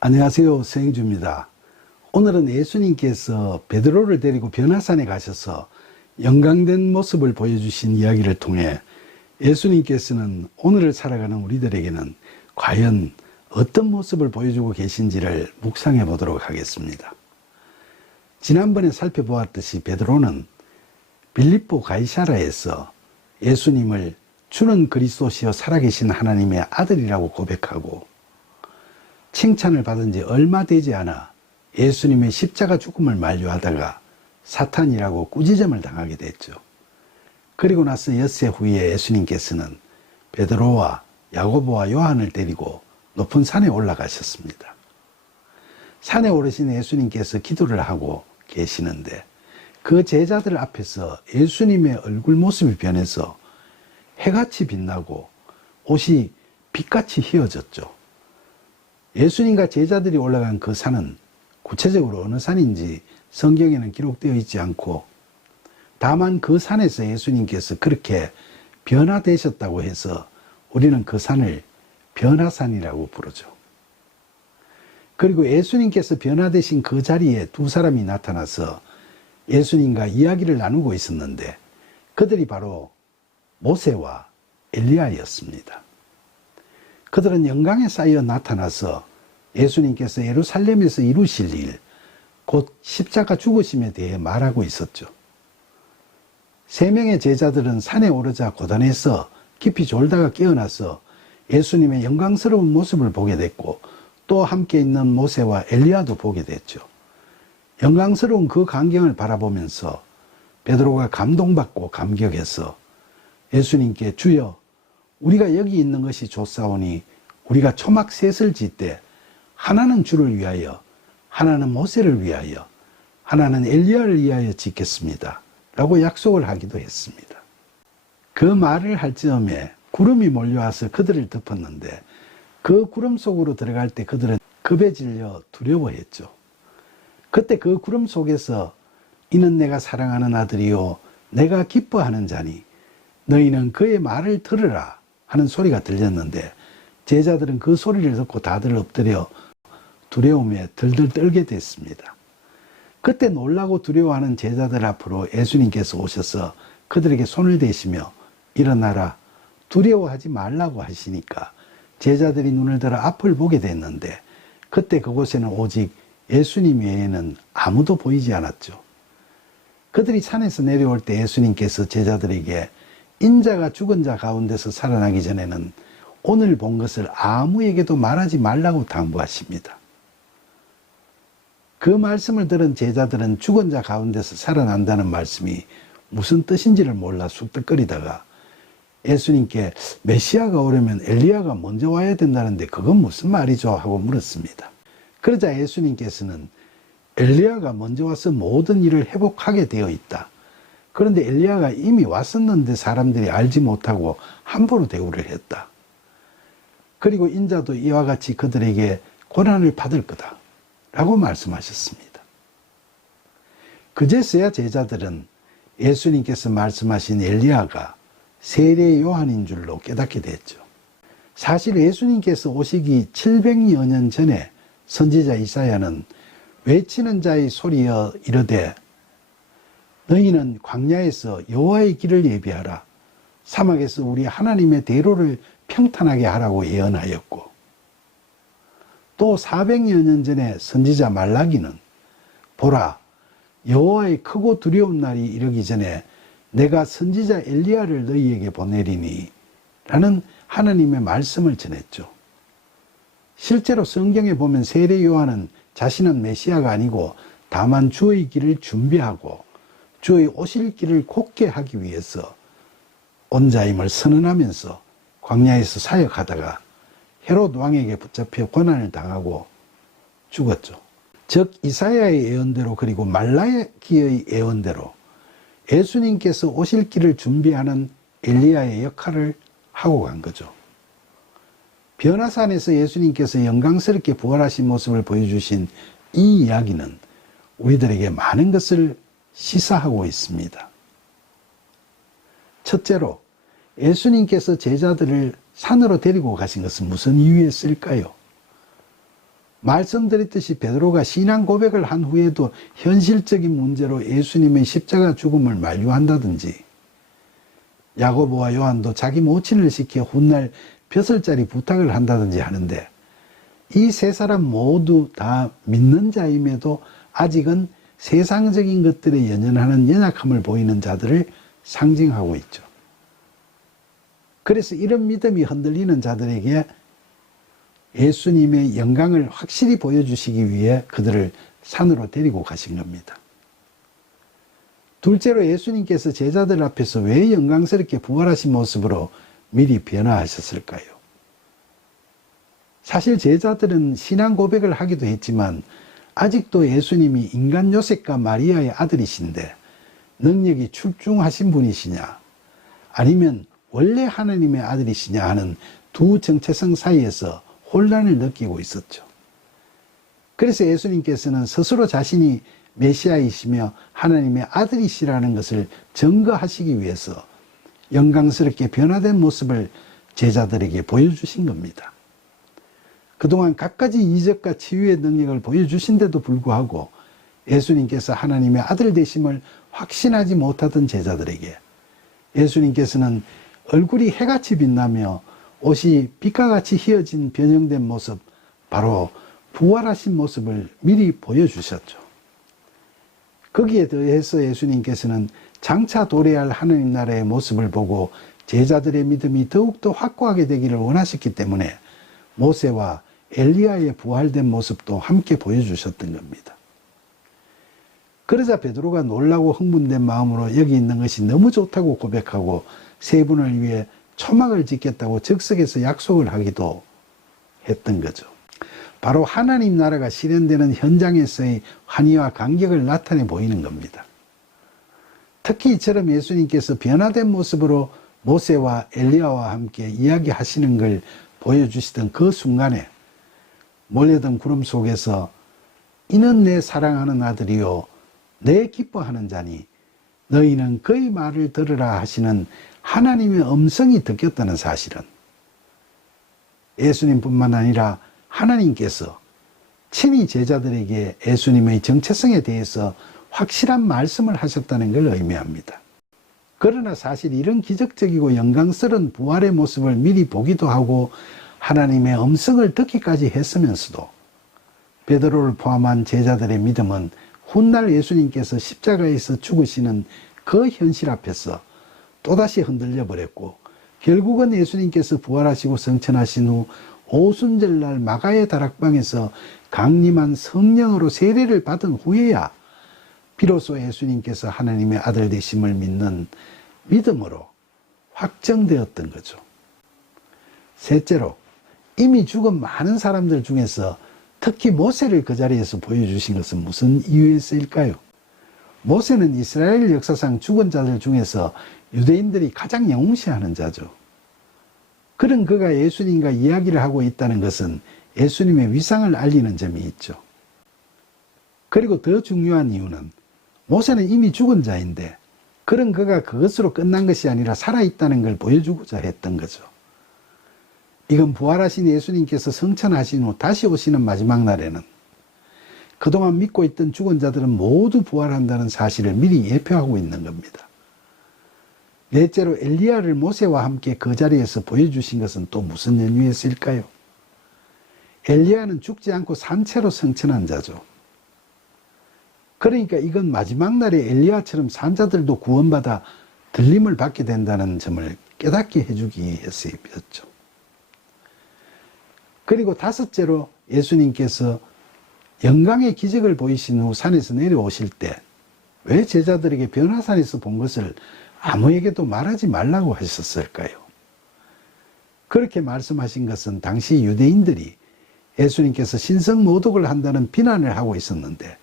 안녕하세요. 서영주입니다. 오늘은 예수님께서 베드로를 데리고 변화산에 가셔서 영광된 모습을 보여주신 이야기를 통해 예수님께서는 오늘을 살아가는 우리들에게는 과연 어떤 모습을 보여주고 계신지를 묵상해 보도록 하겠습니다. 지난번에 살펴보았듯이 베드로는 빌립보 가이사라에서 예수님을 주는 그리스도시여 살아계신 하나님의 아들이라고 고백하고 칭찬을 받은 지 얼마 되지 않아 예수님의 십자가 죽음을 만류하다가 사탄이라고 꾸지점을 당하게 됐죠. 그리고 나서 엿새 후에 예수님께서는 베드로와 야고보와 요한을 데리고 높은 산에 올라가셨습니다. 산에 오르신 예수님께서 기도를 하고 계시는데 그 제자들 앞에서 예수님의 얼굴 모습이 변해서 해같이 빛나고 옷이 빛같이 휘어졌죠. 예수님과 제자들이 올라간 그 산은 구체적으로 어느 산인지 성경에는 기록되어 있지 않고 다만 그 산에서 예수님께서 그렇게 변화되셨다고 해서 우리는 그 산을 변화산이라고 부르죠. 그리고 예수님께서 변화되신 그 자리에 두 사람이 나타나서 예수님과 이야기를 나누고 있었는데 그들이 바로 모세와 엘리야였습니다. 그들은 영광에 쌓여 나타나서 예수님께서 예루살렘에서 이루실 일, 곧 십자가 죽으심에 대해 말하고 있었죠. 세 명의 제자들은 산에 오르자 고단해서 깊이 졸다가 깨어나서 예수님의 영광스러운 모습을 보게 됐고 또 함께 있는 모세와 엘리야도 보게 됐죠. 영광스러운 그 광경을 바라보면서 베드로가 감동받고 감격해서 예수님께 주여 우리가 여기 있는 것이 좋사오니 우리가 초막 셋을 짓되 하나는 주를 위하여 하나는 모세를 위하여 하나는 엘리야를 위하여 짓겠습니다 라고 약속을 하기도 했습니다. 그 말을 할 즈음에 구름이 몰려와서 그들을 덮었는데 그 구름 속으로 들어갈 때 그들은 겁에 질려 두려워했죠. 그때 그 구름 속에서 이는 내가 사랑하는 아들이요 내가 기뻐하는 자니 너희는 그의 말을 들으라 하는 소리가 들렸는데 제자들은 그 소리를 듣고 다들 엎드려 두려움에 들들 떨게 됐습니다. 그때 놀라고 두려워하는 제자들 앞으로 예수님께서 오셔서 그들에게 손을 대시며 일어나라 두려워하지 말라고 하시니까 제자들이 눈을 들어 앞을 보게 됐는데 그때 그곳에는 오직 예수님 외에는 아무도 보이지 않았죠. 그들이 산에서 내려올 때 예수님께서 제자들에게 인자가 죽은 자 가운데서 살아나기 전에는 오늘 본 것을 아무에게도 말하지 말라고 당부하십니다. 그 말씀을 들은 제자들은 죽은 자 가운데서 살아난다는 말씀이 무슨 뜻인지를 몰라 쑥덕거리다가 예수님께 메시아가 오려면 엘리야가 먼저 와야 된다는데 그건 무슨 말이죠? 하고 물었습니다. 그러자 예수님께서는 엘리야가 먼저 와서 모든 일을 회복하게 되어 있다. 그런데 엘리야가 이미 왔었는데 사람들이 알지 못하고 함부로 대우를 했다. 그리고 인자도 이와 같이 그들에게 고난을 받을 거다 라고 말씀하셨습니다. 그제서야 제자들은 예수님께서 말씀하신 엘리야가 세례 요한인 줄로 깨닫게 됐죠. 사실 예수님께서 오시기 700여 년 전에 선지자 이사야는 외치는 자의 소리여 이르되 너희는 광야에서 여호와의 길을 예비하라 사막에서 우리 하나님의 대로를 평탄하게 하라고 예언하였고 또 400여 년 전에 선지자 말라기는 보라 여호와의 크고 두려운 날이 이르기 전에 내가 선지자 엘리야를 너희에게 보내리니 라는 하나님의 말씀을 전했죠. 실제로 성경에 보면 세례 요한은 자신은 메시아가 아니고 다만 주의 길을 준비하고 주의 오실 길을 곧게 하기 위해서 온 자임을 선언하면서 광야에서 사역하다가 헤롯 왕에게 붙잡혀 고난을 당하고 죽었죠. 즉 이사야의 예언대로 그리고 말라기의 예언대로 예수님께서 오실 길을 준비하는 엘리야의 역할을 하고 간 거죠. 변화산에서 예수님께서 영광스럽게 부활하신 모습을 보여주신 이 이야기는 우리들에게 많은 것을 시사하고 있습니다. 첫째로 예수님께서 제자들을 산으로 데리고 가신 것은 무슨 이유였을까요? 말씀드렸듯이 베드로가 신앙 고백을 한 후에도 현실적인 문제로 예수님의 십자가 죽음을 만류한다든지, 야고보와 요한도 자기 모친을 시켜 훗날 벼슬자리 부탁을 한다든지 하는데, 이 세 사람 모두 다 믿는 자임에도 아직은 세상적인 것들에 연연하는 연약함을 보이는 자들을 상징하고 있죠. 그래서 이런 믿음이 흔들리는 자들에게 예수님의 영광을 확실히 보여주시기 위해 그들을 산으로 데리고 가신 겁니다. 둘째로 예수님께서 제자들 앞에서 왜 영광스럽게 부활하신 모습으로 미리 변화하셨을까요? 사실 제자들은 신앙 고백을 하기도 했지만 아직도 예수님이 인간 요셉과 마리아의 아들이신데 능력이 출중하신 분이시냐, 아니면 원래 하나님의 아들이시냐 하는 두 정체성 사이에서 혼란을 느끼고 있었죠. 그래서 예수님께서는 스스로 자신이 메시아이시며 하나님의 아들이시라는 것을 증거하시기 위해서 영광스럽게 변화된 모습을 제자들에게 보여주신 겁니다. 그동안 갖가지 이적과 치유의 능력을 보여주신데도 불구하고 예수님께서 하나님의 아들 되심을 확신하지 못하던 제자들에게 예수님께서는 얼굴이 해같이 빛나며 옷이 빛과 같이 휘어진 변형된 모습, 바로 부활하신 모습을 미리 보여주셨죠. 거기에 더해서 예수님께서는 장차 도래할 하나님 나라의 모습을 보고 제자들의 믿음이 더욱더 확고하게 되기를 원하셨기 때문에 모세와 엘리야의 부활된 모습도 함께 보여주셨던 겁니다. 그러자 베드로가 놀라고 흥분된 마음으로 여기 있는 것이 너무 좋다고 고백하고 세 분을 위해 초막을 짓겠다고 즉석에서 약속을 하기도 했던 거죠. 바로 하나님 나라가 실현되는 현장에서의 환희와 감격을 나타내 보이는 겁니다. 특히 이처럼 예수님께서 변화된 모습으로 모세와 엘리야와 함께 이야기하시는 걸 보여주시던 그 순간에 몰려든 구름 속에서 이는 내 사랑하는 아들이요 내 기뻐하는 자니 너희는 그의 말을 들으라 하시는 하나님의 음성이 듣겼다는 사실은 예수님뿐만 아니라 하나님께서 친히 제자들에게 예수님의 정체성에 대해서 확실한 말씀을 하셨다는 걸 의미합니다. 그러나 사실 이런 기적적이고 영광스러운 부활의 모습을 미리 보기도 하고 하나님의 음성을 듣기까지 했으면서도 베드로를 포함한 제자들의 믿음은 훗날 예수님께서 십자가에서 죽으시는 그 현실 앞에서 또다시 흔들려 버렸고, 결국은 예수님께서 부활하시고 성천하신 후 오순절날 마가의 다락방에서 강림한 성령으로 세례를 받은 후에야 비로소 예수님께서 하나님의 아들 되심을 믿는 믿음으로 확정되었던 거죠. 셋째로, 이미 죽은 많은 사람들 중에서 특히 모세를 그 자리에서 보여주신 것은 무슨 이유에서일까요? 모세는 이스라엘 역사상 죽은 자들 중에서 유대인들이 가장 영웅시하는 자죠. 그런 그가 예수님과 이야기를 하고 있다는 것은 예수님의 위상을 알리는 점이 있죠. 그리고 더 중요한 이유는 모세는 이미 죽은 자인데 그런 그가 그것으로 끝난 것이 아니라 살아있다는 걸 보여주고자 했던 거죠. 이건 부활하신 예수님께서 성천하신 후 다시 오시는 마지막 날에는 그동안 믿고 있던 죽은 자들은 모두 부활한다는 사실을 미리 예표하고 있는 겁니다. 넷째로, 엘리야를 모세와 함께 그 자리에서 보여주신 것은 또 무슨 연유에서일까요? 엘리야는 죽지 않고 산채로 성천한 자죠. 그러니까 이건 마지막 날에 엘리야처럼 산자들도 구원받아 들림을 받게 된다는 점을 깨닫게 해주기 위해서였죠. 그리고 다섯째로, 예수님께서 영광의 기적을 보이신 후 산에서 내려오실 때 왜 제자들에게 변화산에서 본 것을 아무에게도 말하지 말라고 하셨을까요? 그렇게 말씀하신 것은 당시 유대인들이 예수님께서 신성 모독을 한다는 비난을 하고 있었는데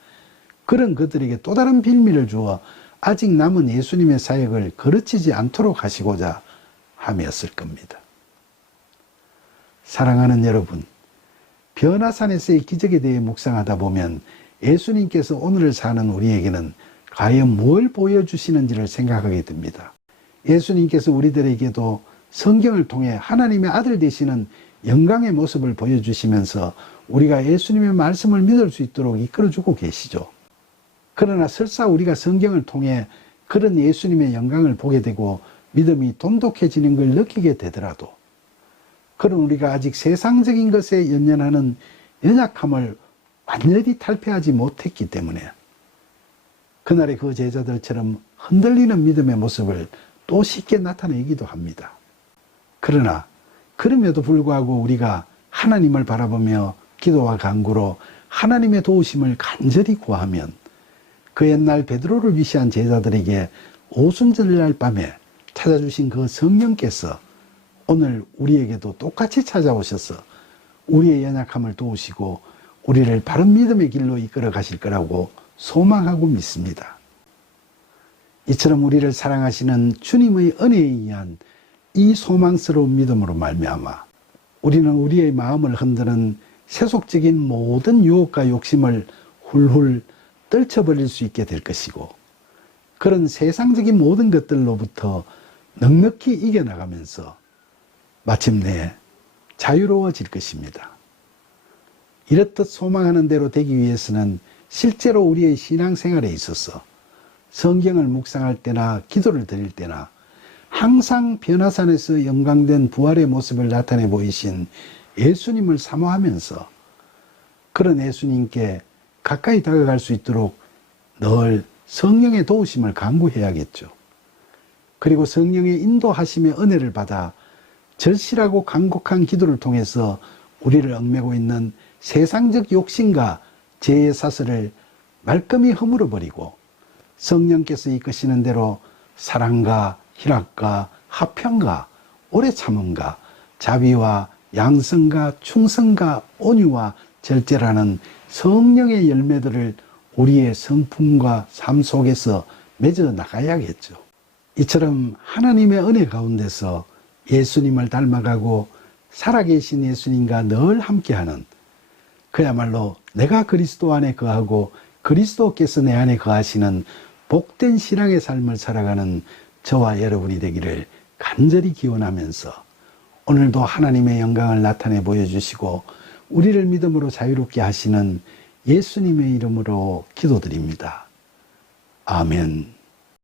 그런 그들에게 또 다른 빌미를 주어 아직 남은 예수님의 사역을 거르치지 않도록 하시고자 함이었을 겁니다. 사랑하는 여러분, 변화산에서의 기적에 대해 묵상하다 보면 예수님께서 오늘을 사는 우리에게는 과연 뭘 보여주시는지를 생각하게 됩니다. 예수님께서 우리들에게도 성경을 통해 하나님의 아들 되시는 영광의 모습을 보여주시면서 우리가 예수님의 말씀을 믿을 수 있도록 이끌어주고 계시죠. 그러나 설사 우리가 성경을 통해 그런 예수님의 영광을 보게 되고 믿음이 돈독해지는 걸 느끼게 되더라도 그런 우리가 아직 세상적인 것에 연연하는 연약함을 완전히 탈피하지 못했기 때문에 그날의 그 제자들처럼 흔들리는 믿음의 모습을 또 쉽게 나타내기도 합니다. 그러나 그럼에도 불구하고 우리가 하나님을 바라보며 기도와 간구로 하나님의 도우심을 간절히 구하면 그 옛날 베드로를 위시한 제자들에게 오순절날 밤에 찾아주신 그 성령께서 오늘 우리에게도 똑같이 찾아오셔서 우리의 연약함을 도우시고 우리를 바른 믿음의 길로 이끌어 가실 거라고 소망하고 믿습니다. 이처럼 우리를 사랑하시는 주님의 은혜에 의한 이 소망스러운 믿음으로 말미암아 우리는 우리의 마음을 흔드는 세속적인 모든 유혹과 욕심을 훌훌 떨쳐버릴 수 있게 될 것이고 그런 세상적인 모든 것들로부터 넉넉히 이겨나가면서 마침내 자유로워질 것입니다. 이렇듯 소망하는 대로 되기 위해서는 실제로 우리의 신앙생활에 있어서 성경을 묵상할 때나 기도를 드릴 때나 항상 변화산에서 영광된 부활의 모습을 나타내 보이신 예수님을 사모하면서 그런 예수님께 가까이 다가갈 수 있도록 늘 성령의 도우심을 간구해야겠죠. 그리고 성령의 인도하심의 은혜를 받아 절실하고 간곡한 기도를 통해서 우리를 얽매고 있는 세상적 욕심과 죄의 사슬을 말끔히 허물어버리고 성령께서 이끄시는 대로 사랑과 희락과 화평과 오래 참음과 자비와 양성과 충성과 온유와 절제라는 성령의 열매들을 우리의 성품과 삶 속에서 맺어 나가야겠죠. 이처럼 하나님의 은혜 가운데서 예수님을 닮아가고 살아계신 예수님과 늘 함께하는 그야말로 내가 그리스도 안에 거하고 그리스도께서 내 안에 거하시는 복된 신앙의 삶을 살아가는 저와 여러분이 되기를 간절히 기원하면서 오늘도 하나님의 영광을 나타내 보여주시고 우리를 믿음으로 자유롭게 하시는 예수님의 이름으로 기도드립니다. 아멘.